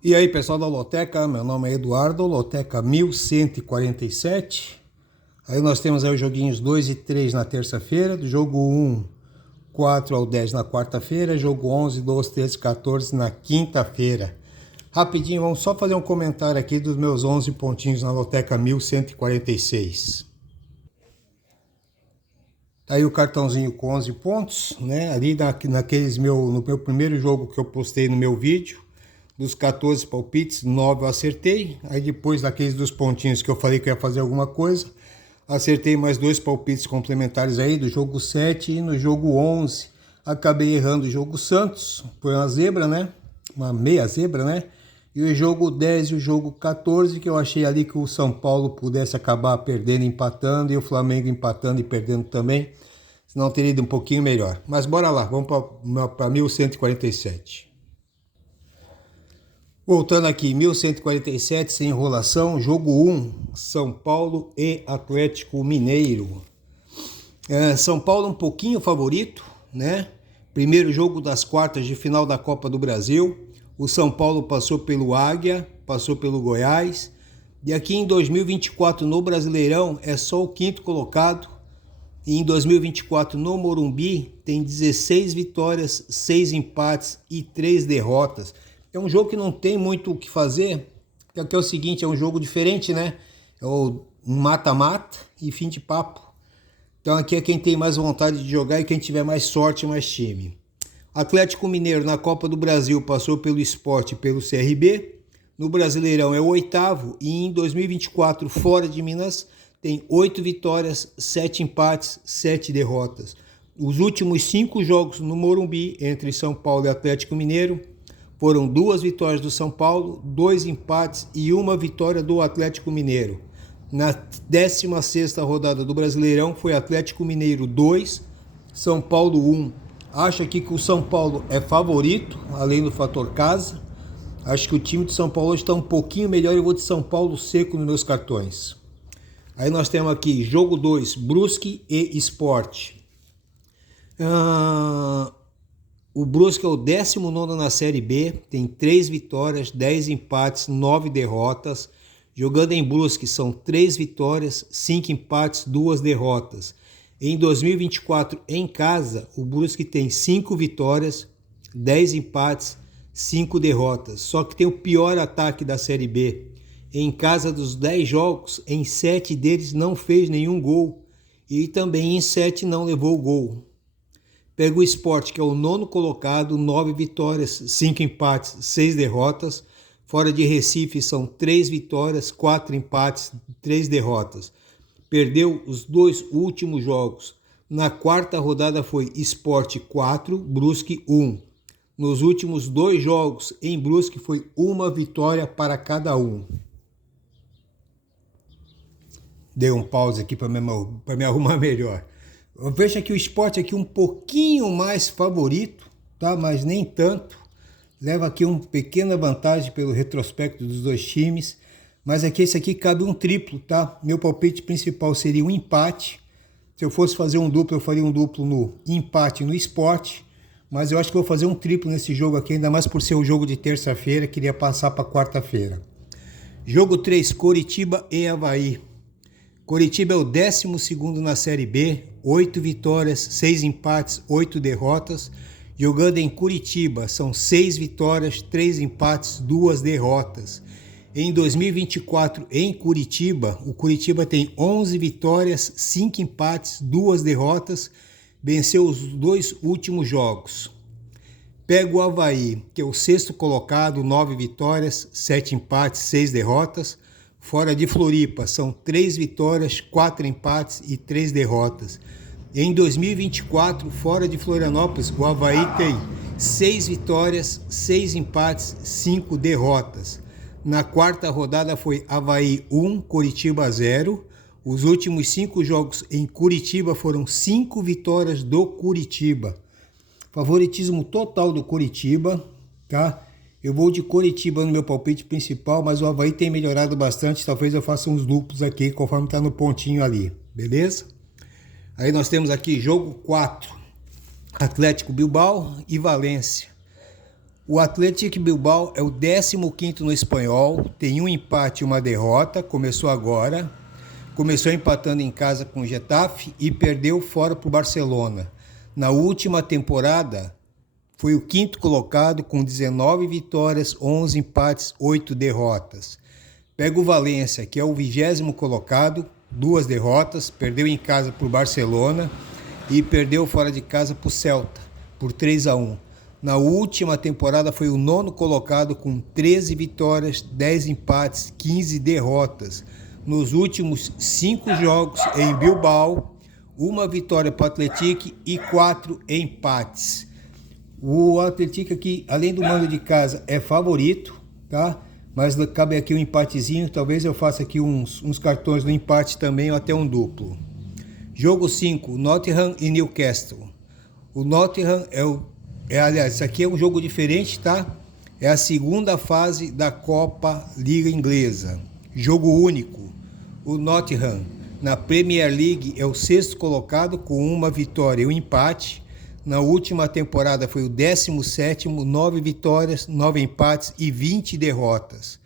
E aí, pessoal da Loteca, meu nome é Eduardo, Loteca 1147. Aí nós temos aí os joguinhos 2 e 3 na terça-feira, do jogo 1, 4 ao 10 na quarta-feira, jogo 11, 12, 13, 14 na quinta-feira. Rapidinho, vamos só fazer um comentário aqui dos meus 11 pontinhos na Loteca 1146. Tá aí o cartãozinho com 11 pontos, né? Ali no meu primeiro jogo que eu postei no meu vídeo, dos 14 palpites, 9 eu acertei. Aí depois daqueles dos pontinhos que eu falei que eu ia fazer alguma coisa, acertei mais 2 palpites complementares aí, do jogo 7 e no jogo 11. Acabei errando o jogo Santos, foi uma zebra, né? Uma meia zebra, né? E o jogo 10 e o jogo 14, que eu achei ali que o São Paulo pudesse acabar perdendo, empatando, e o Flamengo empatando e perdendo também. Senão teria ido um pouquinho melhor. Mas bora lá, vamos para 1147. Voltando aqui, 1147, sem enrolação, jogo 1, São Paulo e Atlético Mineiro. São Paulo um pouquinho favorito, né? Primeiro jogo das quartas de final da Copa do Brasil. O São Paulo passou pelo Águia, passou pelo Goiás. E aqui em 2024 no Brasileirão é só o quinto colocado. E em 2024 no Morumbi tem 16 vitórias, 6 empates e 3 derrotas. É um jogo que não tem muito o que fazer, porque é o seguinte, é um jogo diferente, né? É o mata-mata e fim de papo. Então aqui é quem tem mais vontade de jogar e quem tiver mais sorte, mais time. Atlético Mineiro na Copa do Brasil passou pelo Sport e pelo CRB. No Brasileirão é o oitavo e em 2024 fora de Minas tem 8 vitórias, 7 empates, 7 derrotas. Os últimos 5 jogos no Morumbi entre São Paulo e Atlético Mineiro foram 2 vitórias do São Paulo, 2 empates e 1 vitória do Atlético Mineiro. Na 16ª rodada do Brasileirão foi Atlético Mineiro 2, São Paulo 1. Acho aqui que o São Paulo é favorito, além do fator casa. Acho que o time de São Paulo hoje está um pouquinho melhor. Eu vou de São Paulo seco nos meus cartões. Aí nós temos aqui jogo 2, Brusque e Sport. O Brusque é o 19º na Série B, tem 3 vitórias, 10 empates, 9 derrotas. Jogando em Brusque são 3 vitórias, 5 empates, 2 derrotas. Em 2024, em casa, o Brusque tem 5 vitórias, 10 empates, 5 derrotas. Só que tem o pior ataque da Série B. Em casa dos 10 jogos, em 7 deles não fez nenhum gol. E também em 7 não levou o gol. Pega o Sport, que é o 9º colocado, 9 vitórias, 5 empates, 6 derrotas. Fora de Recife são 3 vitórias, 4 empates, 3 derrotas. Perdeu os 2 últimos jogos. Na quarta rodada foi Sport 4, Brusque 1. Nos últimos 2 jogos em Brusque foi 1 vitória para cada um. Dei um pause aqui para me arrumar melhor. Veja que o Sport aqui um pouquinho mais favorito, tá? Mas nem tanto. Leva aqui uma pequena vantagem pelo retrospecto dos dois times. Mas aqui esse aqui cabe um triplo, tá? Meu palpite principal seria um empate. Se eu fosse fazer um duplo, eu faria um duplo no empate no Sport. Mas eu acho que vou fazer um triplo nesse jogo aqui, ainda mais por ser o jogo de terça-feira. Queria passar para quarta-feira. Jogo 3, Coritiba e Avaí. Coritiba é o 12º na Série B, 8 vitórias, 6 empates, 8 derrotas. Jogando em Curitiba, são 6 vitórias, 3 empates, 2 derrotas. Em 2024, em Curitiba, o Curitiba tem 11 vitórias, 5 empates, 2 derrotas. Venceu os 2 últimos jogos. Pega o Avaí, que é o 6º colocado, 9 vitórias, 7 empates, 6 derrotas. Fora de Floripa, são 3 vitórias, 4 empates e 3 derrotas. Em 2024, fora de Florianópolis, o Avaí tem 6 vitórias, 6 empates, 5 derrotas. Na quarta rodada foi Avaí 1, Coritiba 0. Os últimos 5 jogos em Curitiba foram 5 vitórias do Curitiba. Favoritismo total do Curitiba, tá? Eu vou de Coritiba no meu palpite principal, mas o Avaí tem melhorado bastante. Talvez eu faça uns duplos aqui, conforme está no pontinho ali, beleza? Aí nós temos aqui jogo 4, Atlético Bilbao e Valência. O Athletic Bilbao é o 15º no espanhol, tem um empate e uma derrota, começou agora. Começou empatando em casa com o Getafe e perdeu fora para o Barcelona. Na última temporada, foi o 5º colocado com 19 vitórias, 11 empates, 8 derrotas. Pega o Valência, que é o 20º colocado, 2 derrotas, perdeu em casa para o Barcelona e perdeu fora de casa para o Celta, por 3-1. Na última temporada foi o 9º colocado com 13 vitórias, 10 empates, 15 derrotas. Nos últimos 5 jogos em Bilbao, 1 vitória para o Athletic e 4 empates. O Athletic aqui, além do mando de casa, é favorito, tá? Mas cabe aqui um empatezinho, talvez eu faça aqui uns cartões do empate também, ou até um duplo. Jogo 5, Nottingham e Newcastle. O Nottingham aliás, isso aqui é um jogo diferente, tá? É a segunda fase da Copa Liga Inglesa. Jogo único. O Nottingham, na Premier League, é o 6º colocado com 1 vitória e 1 empate. Na última temporada foi o 17º, 9 vitórias, 9 empates e 20 derrotas.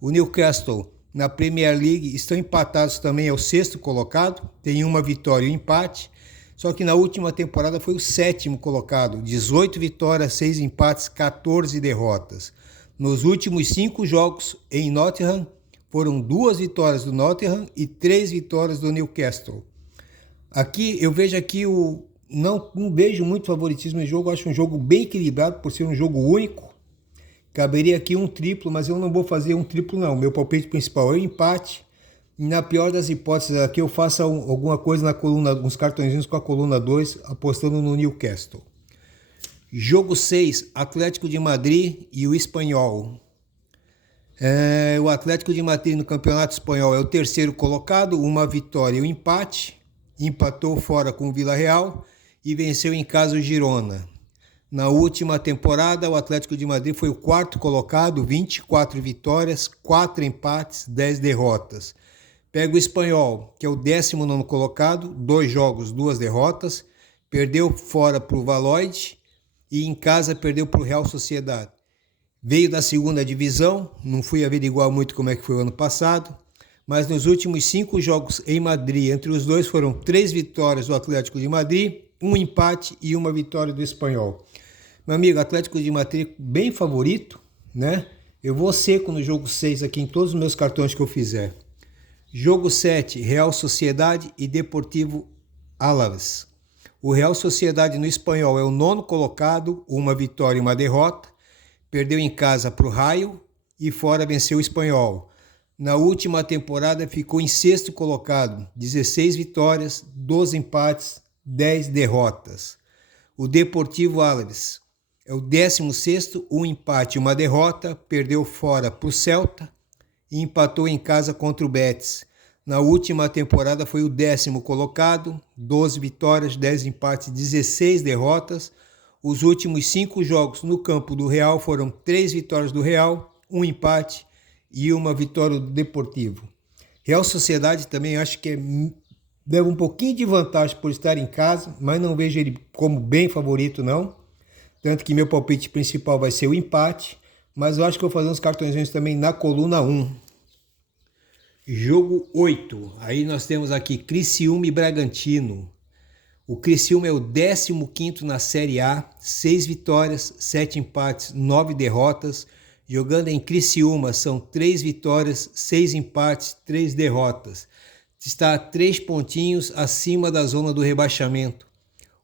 O Newcastle, na Premier League, estão empatados também, é o 6º colocado, tem 1 vitória e 1 empate. Só que na última temporada foi o 7º colocado, 18 vitórias, 6 empates, 14 derrotas. Nos últimos 5 jogos em Nottingham, foram 2 vitórias do Nottingham e 3 vitórias do Newcastle. Aqui eu vejo aqui não vejo muito favoritismo no jogo, acho um jogo bem equilibrado por ser um jogo único. Caberia aqui um triplo, mas eu não vou fazer um triplo não. Meu palpite principal é o empate. E na pior das hipóteses aqui eu faço alguma coisa na coluna, uns cartõezinhos com a coluna 2, apostando no Newcastle. Jogo 6, Atlético de Madrid e o Espanhol. O Atlético de Madrid no Campeonato Espanhol é o 3º colocado, 1 vitória e 1 empate. Empatou fora com o Villarreal e venceu em casa o Girona. Na última temporada, o Atlético de Madrid foi o 4º colocado, 24 vitórias, 4 empates, 10 derrotas. Pega o Espanhol, que é o 19º colocado, 2 jogos, 2 derrotas, perdeu fora para o Valladolid e em casa perdeu para o Real Sociedad. Veio da 2ª divisão, não fui averiguar muito como é que foi o ano passado, mas nos últimos 5 jogos em Madrid, entre os dois foram 3 vitórias do Atlético de Madrid, 1 empate e 1 vitória do Espanhol. Meu amigo, Atlético de Madrid bem favorito, né? Eu vou seco no jogo 6 aqui em todos os meus cartões que eu fizer. Jogo 7, Real Sociedade e Deportivo Alavés. O Real Sociedade no Espanhol é o 9º colocado, 1 vitória e 1 derrota. Perdeu em casa para o Raio e fora venceu o Espanhol. Na última temporada ficou em 6º colocado, 16 vitórias, 12 empates, 10 derrotas. O Deportivo Alavés é o 16º, 1 empate e 1 derrota, perdeu fora para o Celta e empatou em casa contra o Betis. Na última temporada foi o 10º colocado, 12 vitórias, 10 empates, 16 derrotas. Os últimos 5 jogos no campo do Real foram 3 vitórias do Real, 1 empate e 1 vitória do Deportivo. Real Sociedade também acho que leva um pouquinho de vantagem por estar em casa, mas não vejo ele como bem favorito não. Tanto que meu palpite principal vai ser o empate, mas eu acho que eu vou fazer uns cartõezinhos também na coluna 1. Jogo 8, aí nós temos aqui Criciúma e Bragantino. O Criciúma é o 15º na Série A, 6 vitórias, 7 empates, 9 derrotas. Jogando em Criciúma são 3 vitórias, 6 empates, 3 derrotas. Está a 3 pontinhos acima da zona do rebaixamento.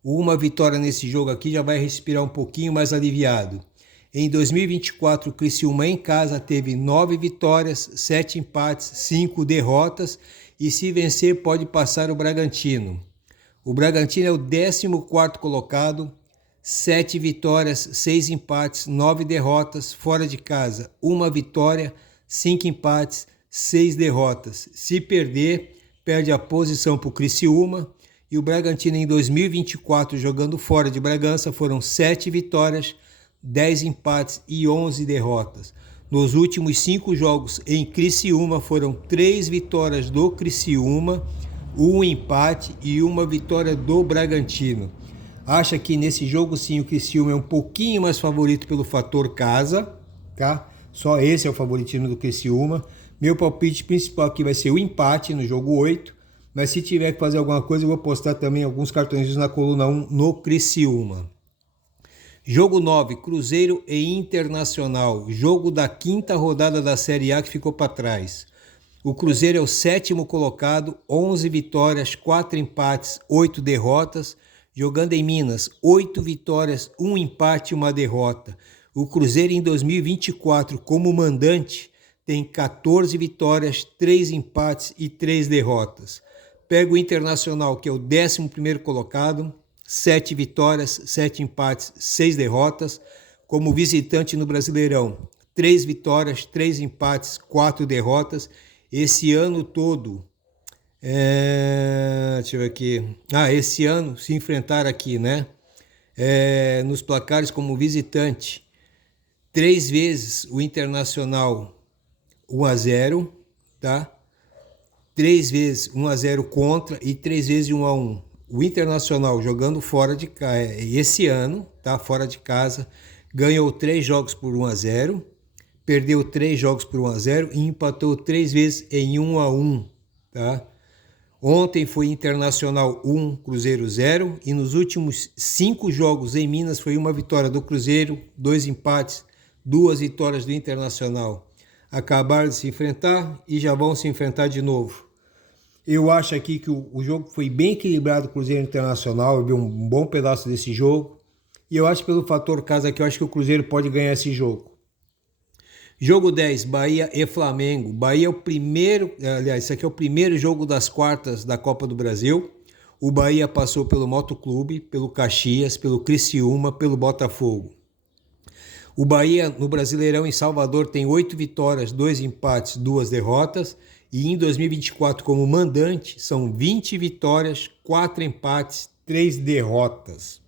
Uma vitória nesse jogo aqui já vai respirar um pouquinho mais aliviado. Em 2024, o Criciúma em casa teve 9 vitórias, 7 empates, 5 derrotas e se vencer pode passar o Bragantino. O Bragantino é o 14º colocado, 7 vitórias, 6 empates, 9 derrotas, fora de casa, 1 vitória, 5 empates, 6 derrotas. Se perder, perde a posição para o Criciúma. E o Bragantino em 2024, jogando fora de Bragança, foram 7 vitórias, 10 empates e 11 derrotas. Nos últimos 5 jogos em Criciúma foram 3 vitórias do Criciúma, 1 empate e 1 vitória do Bragantino. Acha que nesse jogo sim o Criciúma é um pouquinho mais favorito pelo fator casa, tá? Só esse é o favoritismo do Criciúma. Meu palpite principal aqui vai ser o empate no jogo 8, mas se tiver que fazer alguma coisa eu vou postar também alguns cartões na coluna 1 no Criciúma. Jogo 9, Cruzeiro e Internacional, jogo da quinta rodada da Série A que ficou para trás. O Cruzeiro é o 7º colocado, 11 vitórias, 4 empates, 8 derrotas. Jogando em Minas, 8 vitórias, 1 empate e 1 derrota. O Cruzeiro em 2024, como mandante, tem 14 vitórias, 3 empates e 3 derrotas. Pega o Internacional, que é o 11º colocado, 7 vitórias, 7 empates, 6 derrotas. Como visitante no Brasileirão, 3 vitórias, 3 empates, 4 derrotas. Esse ano todo, deixa eu ver aqui. Esse ano se enfrentaram aqui, né? Nos placares como visitante, 3 vezes o Internacional 1-0, tá? 3 vezes 1-0 contra e 3 vezes 1-1. O Internacional jogando fora de casa, esse ano, tá? Fora de casa, ganhou 3 jogos por 1-0, perdeu 3 jogos por 1-0 e empatou 3 vezes em 1-1, tá? Ontem foi Internacional 1, Cruzeiro 0 e nos últimos 5 jogos em Minas foi 1 vitória do Cruzeiro, 2 empates, 2 vitórias do Internacional. Acabaram de se enfrentar e já vão se enfrentar de novo. Eu acho aqui que o jogo foi bem equilibrado, Cruzeiro e Internacional, eu vi um bom pedaço desse jogo. E eu acho pelo fator casa aqui, eu acho que o Cruzeiro pode ganhar esse jogo. Jogo 10, Bahia e Flamengo. Bahia é o primeiro, aliás, esse aqui é o primeiro jogo das quartas da Copa do Brasil. O Bahia passou pelo Motoclube, pelo Caxias, pelo Criciúma, pelo Botafogo. O Bahia no Brasileirão em Salvador tem 8 vitórias, 2 empates, 2 derrotas. E em 2024 como mandante são 20 vitórias, 4 empates, 3 derrotas.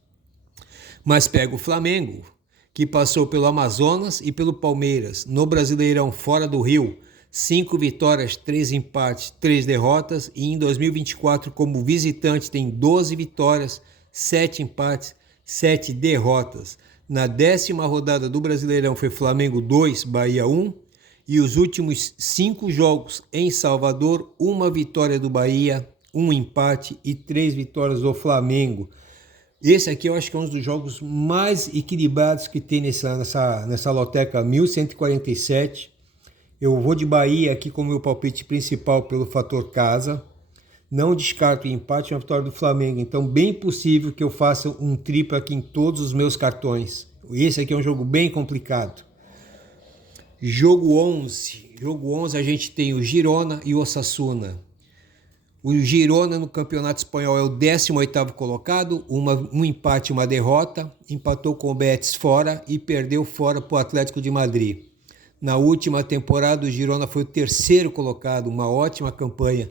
Mas pega o Flamengo, que passou pelo Amazonas e pelo Palmeiras, no Brasileirão fora do Rio, 5 vitórias, 3 empates, 3 derrotas, e em 2024 como visitante tem 12 vitórias, 7 empates, 7 derrotas. Na 10ª rodada do Brasileirão foi Flamengo 2, Bahia 1, e os últimos 5 jogos em Salvador, 1 vitória do Bahia, 1 empate e 3 vitórias do Flamengo. Esse aqui eu acho que é um dos jogos mais equilibrados que tem nessa loteca 1147. Eu vou de Bahia aqui como meu palpite principal pelo fator casa. Não descarto o empate e uma vitória do Flamengo. Então, bem possível que eu faça um triplo aqui em todos os meus cartões. Esse aqui é um jogo bem complicado. Jogo 11. Jogo 11 a gente tem o Girona e o Osasuna. O Girona no Campeonato Espanhol é o 18º colocado, um empate e 1 derrota, empatou com o Betis fora e perdeu fora para o Atlético de Madrid. Na última temporada o Girona foi o 3º colocado, uma ótima campanha,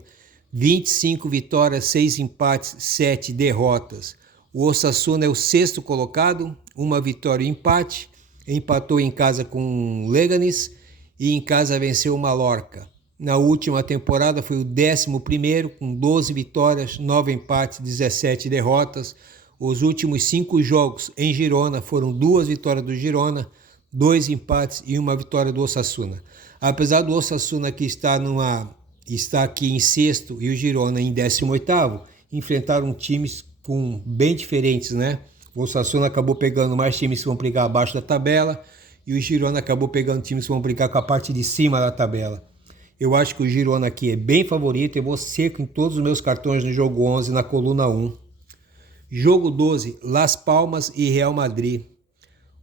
25 vitórias, 6 empates, 7 derrotas. O Osasuna é o 6º colocado, 1 vitória e empate, empatou em casa com o Leganés e em casa venceu o Mallorca. Na última temporada foi o 11º, com 12 vitórias, 9 empates, 17 derrotas. Os últimos 5 jogos em Girona foram 2 vitórias do Girona, 2 empates e 1 vitória do Osasuna. Apesar do Osasuna que está aqui em 6º e o Girona em 18º, enfrentaram times bem diferentes, né? O Osasuna acabou pegando mais times que vão brigar abaixo da tabela e o Girona acabou pegando times que vão brigar com a parte de cima da tabela. Eu acho que o Girona aqui é bem favorito, eu vou seco em todos os meus cartões no jogo 11 na coluna 1. Jogo 12, Las Palmas e Real Madrid.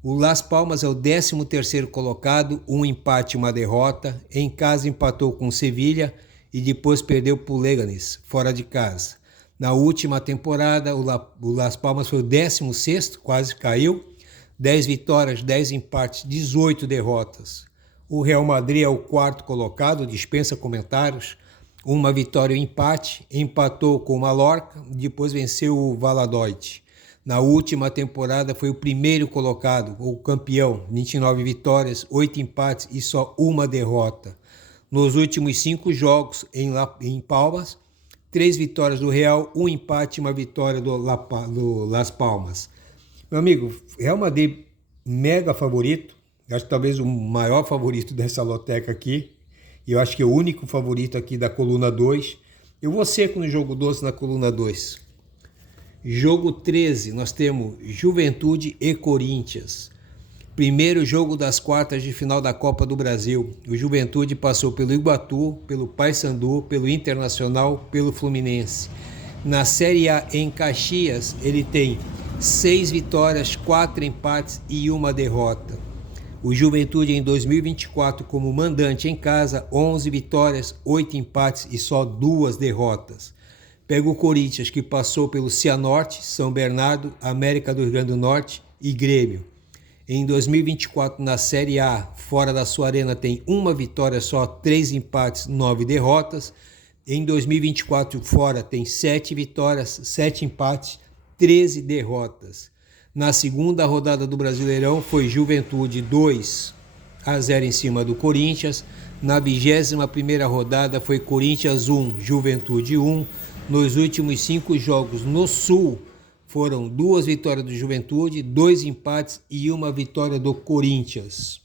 O Las Palmas é o 13º colocado, 1 empate e 1 derrota. Em casa empatou com o Sevilha e depois perdeu para o Leganés, fora de casa. Na última temporada o Las Palmas foi o 16º, quase caiu. 10 vitórias, 10 empates, 18 derrotas. O Real Madrid é o 4º colocado, dispensa comentários, 1 vitória e 1 empate, empatou com o Mallorca, depois venceu o Valladolid. Na última temporada foi o 1º colocado, o campeão, 29 vitórias, 8 empates e só 1 derrota. Nos últimos 5 jogos em Palmas, 3 vitórias do Real, 1 empate e 1 vitória do Las Palmas. Meu amigo, Real Madrid mega favorito, acho que talvez o maior favorito dessa loteca aqui, e eu acho que é o único favorito aqui da coluna 2. Eu vou seco no jogo 12 na coluna 2. Jogo 13, nós temos Juventude e Corinthians. Primeiro jogo das quartas de final da Copa do Brasil. O Juventude passou pelo Iguatu, pelo Paysandu, pelo Internacional, pelo Fluminense. Na Série A em Caxias, ele tem 6 vitórias, 4 empates e 1 derrota. O Juventude em 2024 como mandante em casa, 11 vitórias, 8 empates e só 2 derrotas. Pega o Corinthians, que passou pelo Cianorte, São Bernardo, América do Rio Grande do Norte e Grêmio. Em 2024, na Série A, fora da sua arena, tem 1 vitória só, 3 empates, 9 derrotas. Em 2024, fora, tem 7 vitórias, 7 empates, 13 derrotas. Na segunda rodada do Brasileirão, foi Juventude 2-0 em cima do Corinthians. Na 21ª rodada, foi Corinthians 1, Juventude 1. Nos últimos 5 jogos no Sul, foram 2 vitórias do Juventude, 2 empates e 1 vitória do Corinthians.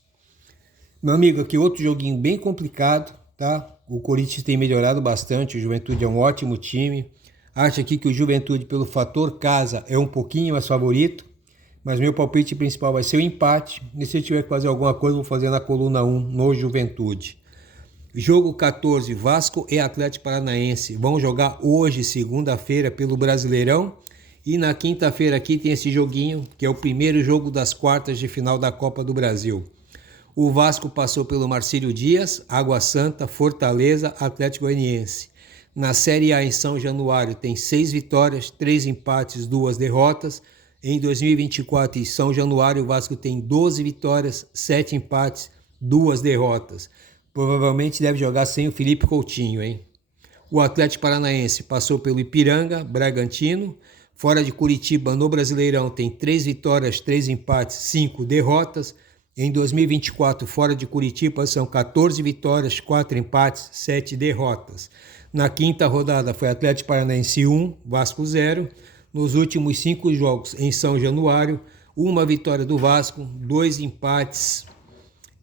Meu amigo, aqui outro joguinho bem complicado, tá? O Corinthians tem melhorado bastante, o Juventude é um ótimo time. Acho aqui que o Juventude, pelo fator casa, é um pouquinho mais favorito, mas meu palpite principal vai ser o empate. E se eu tiver que fazer alguma coisa, vou fazer na coluna 1, no Juventude. Jogo 14, Vasco e Atlético Paranaense. Vão jogar hoje, segunda-feira, pelo Brasileirão. E na quinta-feira aqui tem esse joguinho, que é o primeiro jogo das quartas de final da Copa do Brasil. O Vasco passou pelo Marcílio Dias, Água Santa, Fortaleza, Atlético Goianiense. Na Série A em São Januário tem 6 vitórias, 3 empates, 2 derrotas. Em 2024 em São Januário o Vasco tem 12 vitórias, 7 empates, 2 derrotas. Provavelmente deve jogar sem o Felipe Coutinho, hein? O Atlético Paranaense passou pelo Ipiranga, Bragantino. Fora de Curitiba, no Brasileirão, tem 3 vitórias, 3 empates, 5 derrotas. Em 2024, fora de Curitiba, são 14 vitórias, 4 empates, 7 derrotas. Na quinta rodada, foi Atlético Paranaense 1, Vasco 0. Nos últimos 5 jogos, em São Januário, 1 vitória do Vasco, 2 empates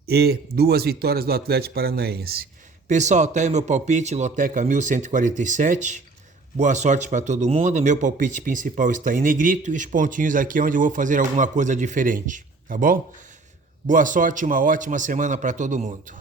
e 2 vitórias do Atlético Paranaense. Pessoal, tá aí meu palpite, Loteca 1147. Boa sorte para todo mundo. Meu palpite principal está em negrito e os pontinhos aqui é onde eu vou fazer alguma coisa diferente, tá bom? Boa sorte, uma ótima semana para todo mundo.